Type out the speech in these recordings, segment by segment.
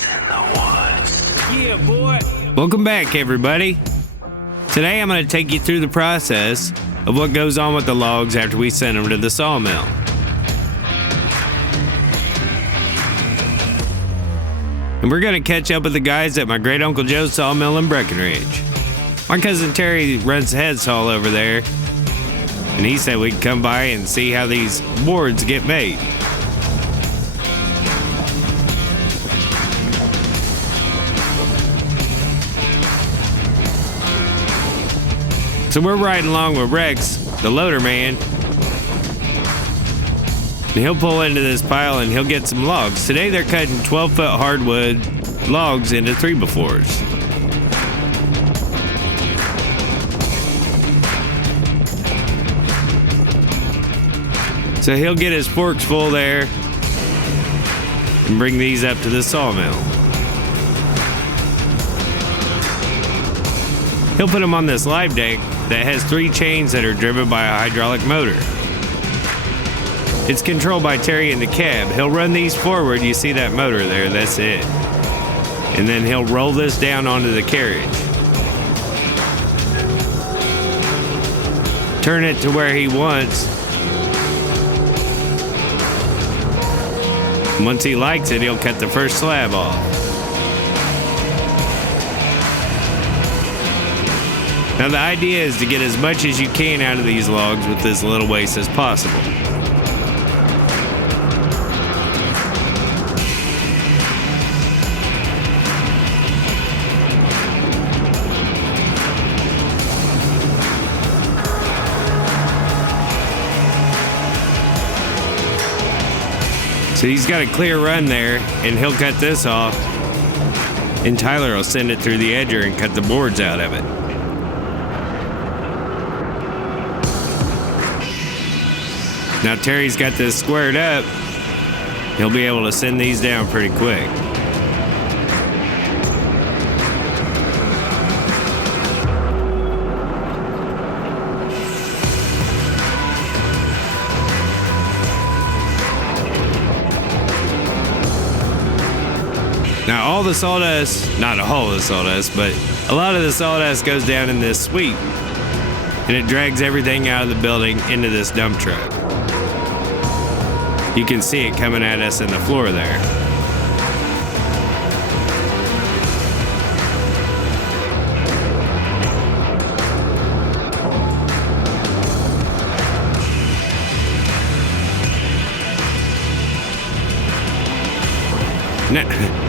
Logs in the woods. Yeah, boy. Welcome back, everybody. Today I'm going to take you through the process of what goes on with the logs after we send them to the sawmill. And we're going to catch up with the guys at my great Uncle Joe's sawmill in Breckenridge. My cousin Terry runs the head saw over there, and he said we could come by and see how these boards get made. So we're riding along with Rex, the loader man, and he'll pull into this pile and he'll get some logs. Today they're cutting 12-foot hardwood logs into 3x4s. So he'll get his forks full there and bring these up to the sawmill. He'll put them on this live deck that has 3 chains that are driven by a hydraulic motor. It's controlled by Terry in the cab. He'll run these forward. You see that motor there, that's it. And then he'll roll this down onto the carriage. Turn it to where he wants. Once he likes it, he'll cut the first slab off. Now the idea is to get as much as you can out of these logs with as little waste as possible. So he's got a clear run there, and he'll cut this off, and Tyler will send it through the edger and cut the boards out of it. Now Terry's got this squared up. He'll be able to send these down pretty quick. Now all the sawdust, not all of the sawdust, but a lot of the sawdust goes down in this sweep, and it drags everything out of the building into this dump truck. You can see it coming at us in the floor there.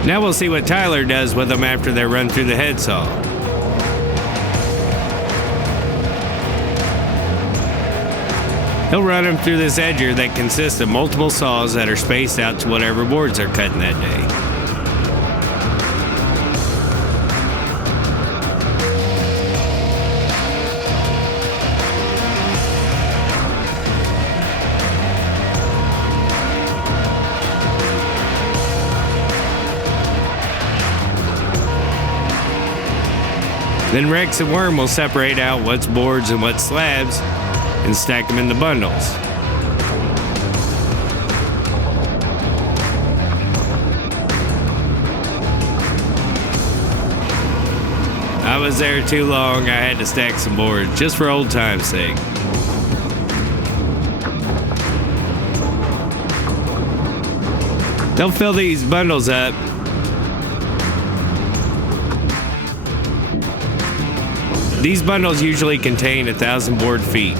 Now we'll see what Tyler does with them after they're run through the head saw. He'll run them through this edger that consists of multiple saws that are spaced out to whatever boards they're cutting that day. Then Rex and Worm will separate out what's boards and what's slabs and stack them in the bundles. I was there too long, I had to stack some boards, just for old time's sake. They'll fill these bundles up. These bundles usually contain 1,000 board feet.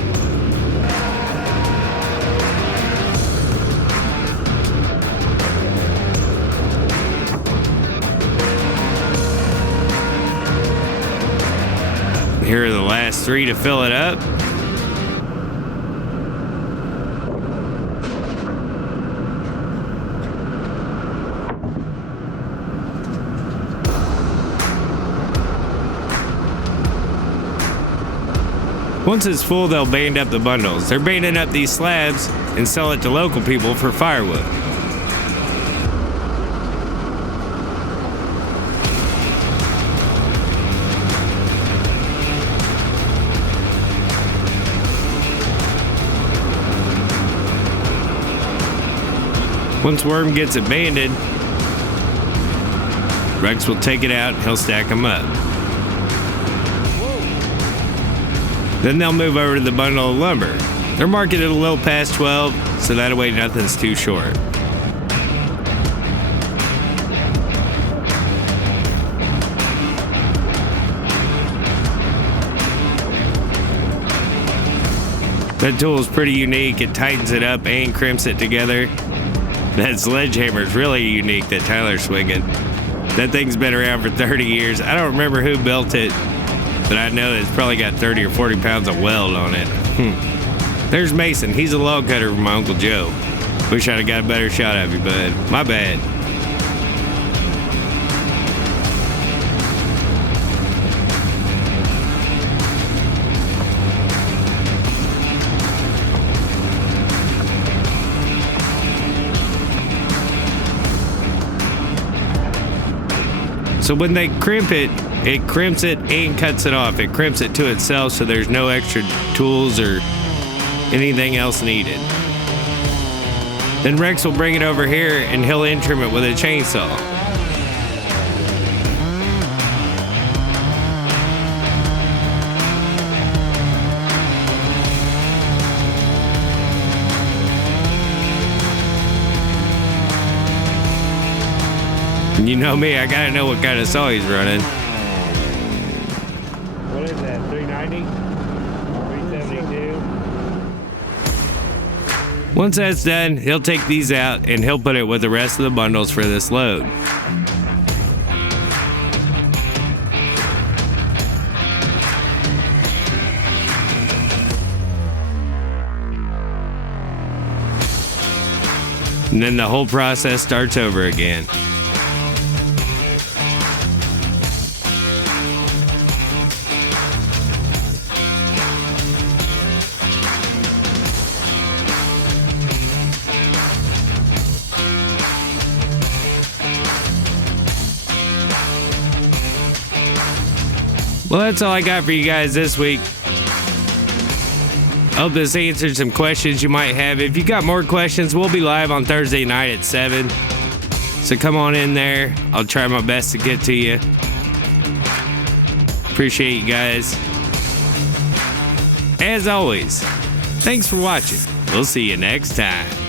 Here are the last 3 to fill it up. Once it's full, they'll band up the bundles. They're banding up these slabs and sell it to local people for firewood. Once Worm gets it banded, Rex will take it out and he'll stack them up. Then they'll move over to the bundle of lumber. They're marking it a little past 12, so that way nothing's too short. That tool is pretty unique. It tightens it up and crimps it together. That sledgehammer is really unique that Tyler's swinging. That thing's been around for 30 years. I don't remember who built it, but I know it's probably got 30 or 40 pounds of weld on it. There's Mason. He's a log cutter from my Uncle Joe. Wish I'd have got a better shot of you, bud. My bad. So when they crimp it, it crimps it and cuts it off. It crimps it to itself so there's no extra tools or anything else needed. Then Rex will bring it over here and he'll end trim it with a chainsaw. You know me, I gotta know what kind of saw he's running. What is that, 390? 372? Once that's done, he'll take these out and he'll put it with the rest of the bundles for this load. And then the whole process starts over again. Well, that's all I got for you guys this week. Hope this answered some questions you might have. If you got more questions, we'll be live on Thursday night at 7. So come on in there. I'll try my best to get to you. Appreciate you guys. As always, thanks for watching. We'll see you next time.